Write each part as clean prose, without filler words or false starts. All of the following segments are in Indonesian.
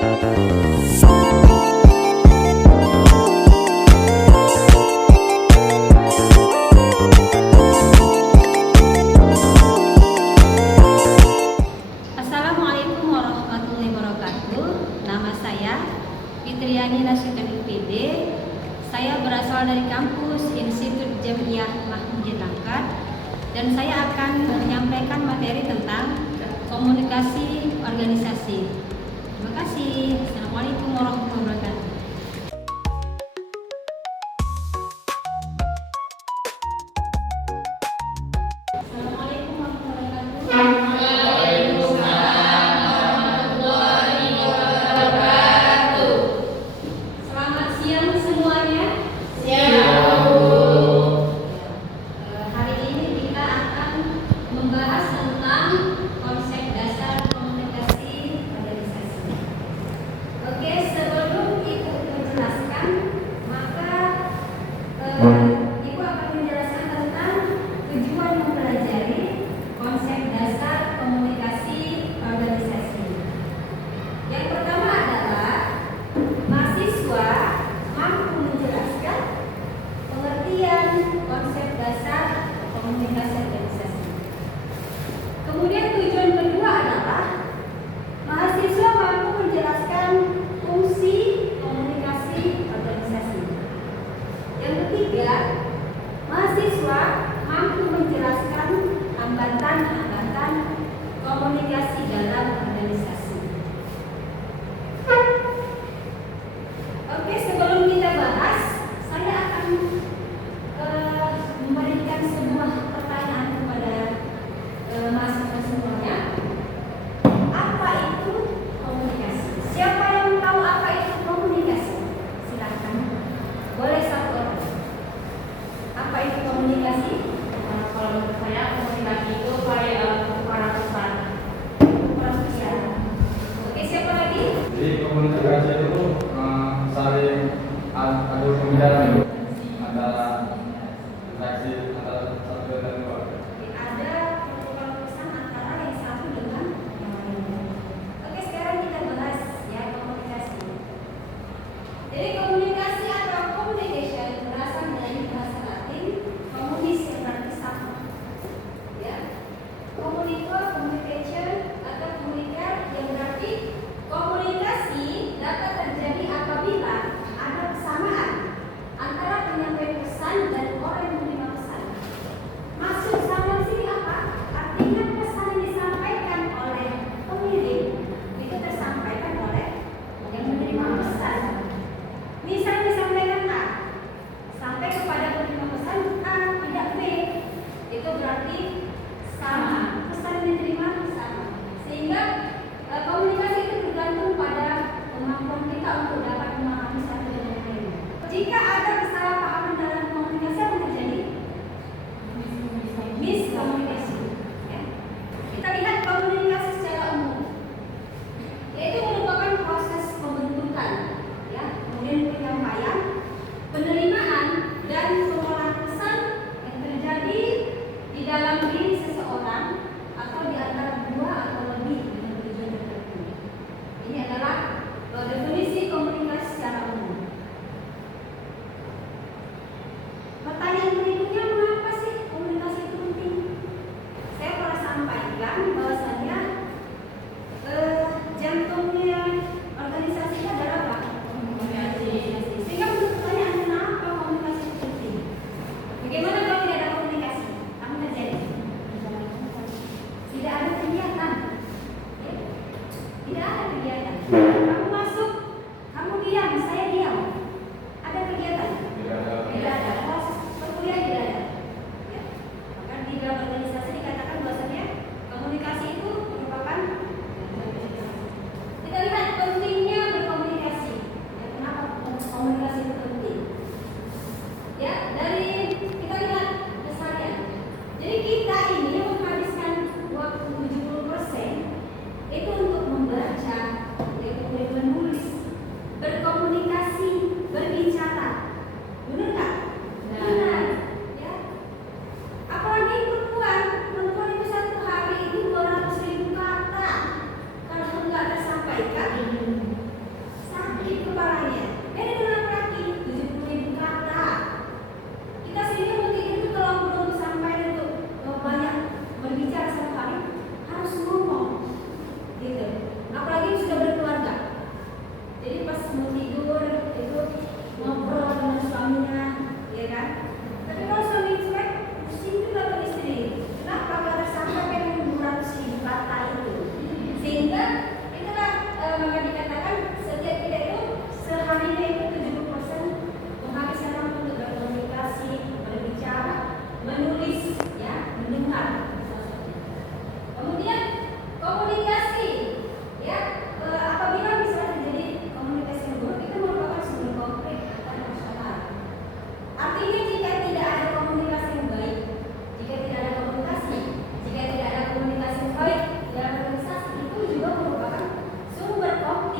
Assalamualaikum warahmatullahi wabarakatuh. Nama saya Fitriani Nasution IPD. Saya berasal dari kampus Institut Jamiah Mahmudiyah Langkat dan saya akan menyampaikan materi tentang komunikasi organisasi. Terima kasih. Assalamualaikum warahmatullahi wabarakatuh. Assalamualaikum warahmatullahi wabarakatuh. Selamat siang semuanya. Hari ini kita akan membahas tentang konsep dasar komunikasi organisasi. Oke, sebelum Ibu menjelaskan, maka Ibu akan menjelaskan tentang tujuan mempelajari konsep dasar komunikasi organisasi. Yang pertama adalah mahasiswa mampu menjelaskan pengertian konsep dasar komunikasi organisasi. Kemudian tujuan kedua adalah mahasiswa mampu menjelaskan fungsi komunikasi organisasi. Yang ketiga, mahasiswa mampu menjelaskan hambatan-hambatan komunikasi dalam organisasi. Oke, sebelum kita bahas, saya akan memberikan sebuah pertanyaan kepada mahasiswa semuanya. Apa itu komunikasi? Siapa yang tahu apa itu komunikasi? Silakan. Boleh satu orang. Apa itu komunikasi? Kalau menurut saya komunikasi itu kayak pertukaran pesan. Ya. Oke, siapa lagi? Jadi komunikasi itu saling adu pembicaraan itu antara interaksi antara satu dan dua. Ada pertukaran pesan antara yang satu dengan yang lainnya. Oke, sekarang kita bahas ya komunikasi. Jadi komunikasi atau communication berasal dari bahasa Latin communis yang berarti sama. Ya. Communico, communication atau komunicar yang berarti komunikasi dapat terjadi apabila ada kesamaan antara penyampaian pesan dan orang yang menerima pesan. Maksud sama sini apa? Artinya pesan yang disampaikan oleh pengirim itu tersampaikan oleh yang menerima pesan. Misal disampaikan A, sampai kepada penerima pesan A tidak B, itu berarti sama. Pesan yang diterima sama. Sehingga komunikasi itu bergantung pada kemampuan kita untuk dapat memahami satu dengan yang lain. Jika ada kesalahpahaman dalam komunikasi, apa terjadi? Miskomunikasi. Ya. Kita lihat komunikasi secara umum, yaitu merupakan proses pembentukan, ya, kemudian penyampaian, penerimaan dan pengolahan pesan yang terjadi di dalam diri seseorang atau di antara dua atau lebih dengan tujuan tertentu. Ini adalah definisi komunikasi secara umum. Pertanyaan berikutnya, mengapa sih komunikasi itu penting? Saya pernah sampaikan bahwasanya jantungnya organisasi itu adalah apa? Komunikasi. Sehingga menurut pertanyaan, kenapa komunikasi itu penting? Bagaimana kalau tidak ada komunikasi? Apa terjadi? Tidak ada kegiatan. Ya. Tidak ada kegiatan. Kamu masuk, kamu diam, saya diam. Ada kegiatan? Tidak ada. Proses perkuliahan tidak ada. Ya. Maka di dalam organisasi dikatakan bahwasanya komunikasi itu merupakan. Kita lihat pentingnya berkomunikasi. Ya, kenapa komunikasi itu penting? Ya, dari kita lihat dasarnya. Jadi kita ini menghabiskan waktu 70% itu untuk membaca, kemudian menulis, berkomunikasi, berbicara. Benar nggak? Benar. Ya. Apalagi perempuan itu satu hari itu 200.000 kata. Kalau nggak tersampaikan, namanya dikatakan setiap kita itu seharinya itu 70% menghabiskan waktu untuk berkomunikasi, berbicara, menulis, ya, mendengar. Kemudian komunikasi, ya, apabila misalnya terjadi komunikasi yang buruk itu merupakan sumber konflik antar masyarakat. Artinya jika tidak ada komunikasi yang baik, jika tidak ada komunikasi yang baik dalam organisasi itu juga merupakan sumber konflik.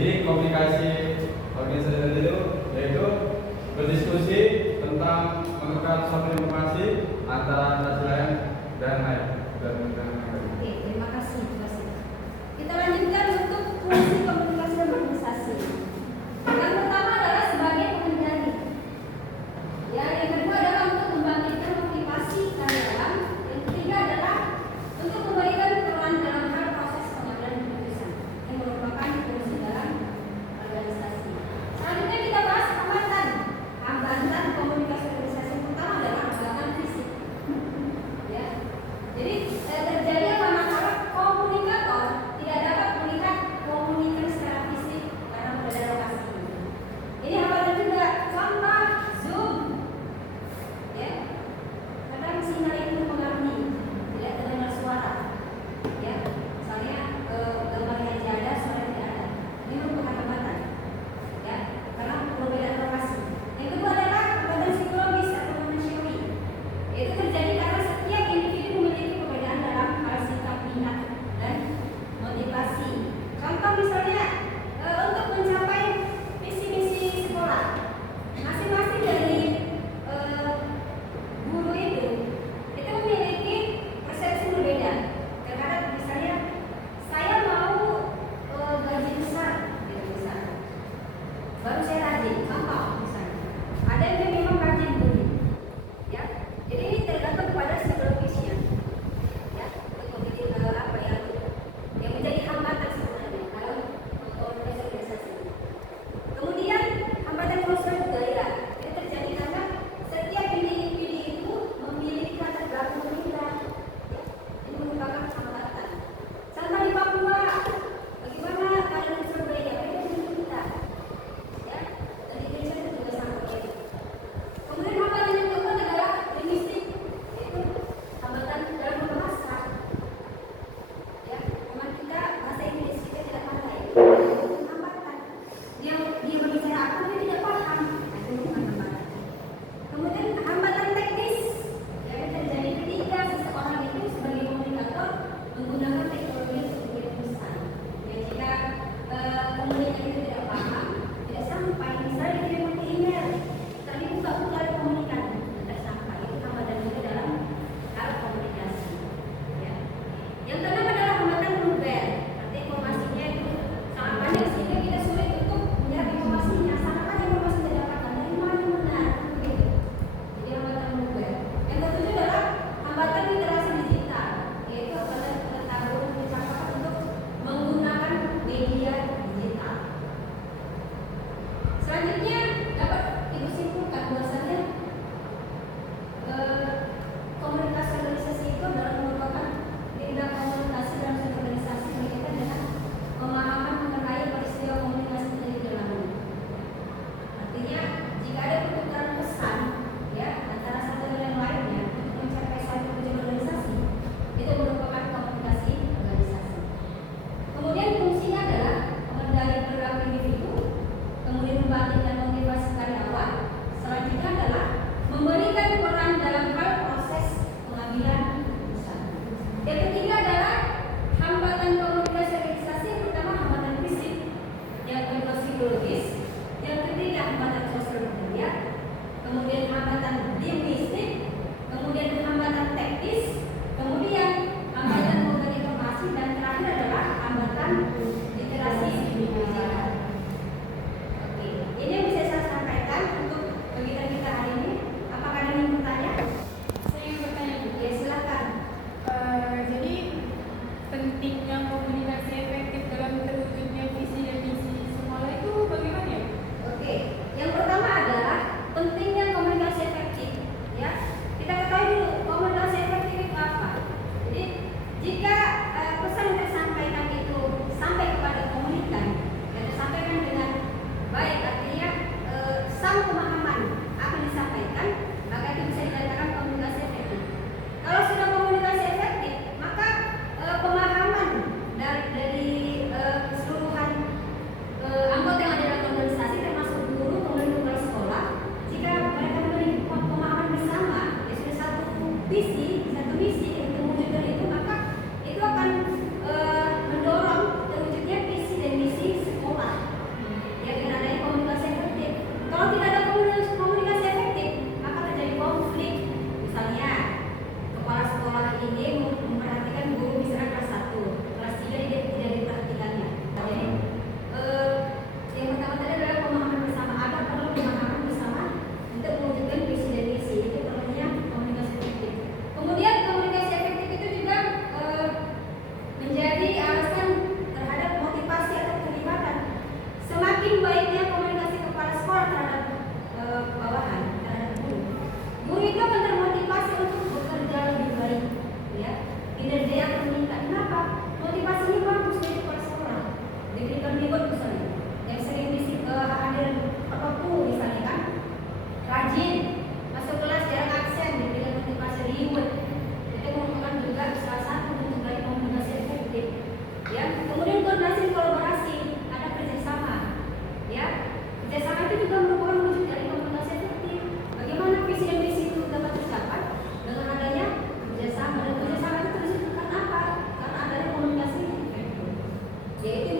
Jadi komunikasi organisasi tadi itu yaitu berdiskusi tentang menemukan suatu informasi antara organisasi lain dan lain. Oke, terima kasih. Kita lanjutkan untuk fungsi komunikasi dan organisasi. Yang pertama adalah sebagai pengendali. Ya, yang kedua adalah untuk membangkitkan motivasi karyawan. Yang ketiga adalah untuk memberikan peran dalam hal proses pengambilan keputusan yang merupakan fungsi dalam organisasi. Selanjutnya kita bahas hambatan. Hambatan komunikasi organisasi yang pertama adalah hambatan fisik. Ya, jadi terjadi apa masalah komunikator tidak dapat melihat komunikan secara fisik karena berbeda lokasi. Ini hambatan juga. Contoh Zoom. Ya, kadang sinyal itu mempengaruhi tidak terdengar suara. Ya, misalnya gambarnya tidak ada, suara tidak ada. Ini merupakan hambatan. Ya, karena perbedaan lokasi. Yang kedua adalah hambatan psikologis atau manusiawi. Itu terjadi karena setiap individu memiliki perbedaan dalam hal sikap, minat, dan motivasi. Contoh misalnya untuk mencapai misi-misi sekolah, masing-masing dari guru itu memiliki persepsi berbeda. Terhadap misalnya saya mau gaji besar, gitu misalnya. Baru saya rajin, contoh misalnya. Ada yang memang rajin beli. Ya, jadi ini tergantung pada psikologisnya. Ya, untuk menjadi apa yang menjadi hambatan sebenarnya kalau komunikasi organisasi. Kemudian hambatan sosial budaya itu terjadi karena setiap individu itu memiliki latar belakang berbeda. Ya, ini merupakan hambatan. Contoh di Papua, bagaimana keadaan sosial budaya mereka dengan kita. Ya, dan di Indonesia itu juga sama begitu. Kemudian hambatan yang kedua adalah linguistik, yaitu hambatan dalam berbahasa. Ya, memang kita bahasa Inggris kita tidak pandai. Itu hambatan. Dia berbicara apa dia tidak paham. Itu bukan hambatan. Kemudian hambatan teknis yang terjadi ketika seseorang itu sebagai komunikator menggunakan teknologi untuk mengirim pesan. Ya, jika komunikasi itu tidak paham, tidak sampai, misalnya dikirim ke email, tapi buka-buka ada komunikasi tidak sampai. Itu hambatan juga dalam hal komunikasi. Ya. Yang keenam adalah hambatan global. Arti informasinya itu sangat banyak sehingga kita sulit untuk menyerap informasinya. Sangatlah informasi yang didapatkan dari mana begitu. Jadi hambatan global. Yang ketujuh adalah hambatan literasi digital, yaitu hambatan pengetahuan percakapan untuk menggunakan media digital. yaitu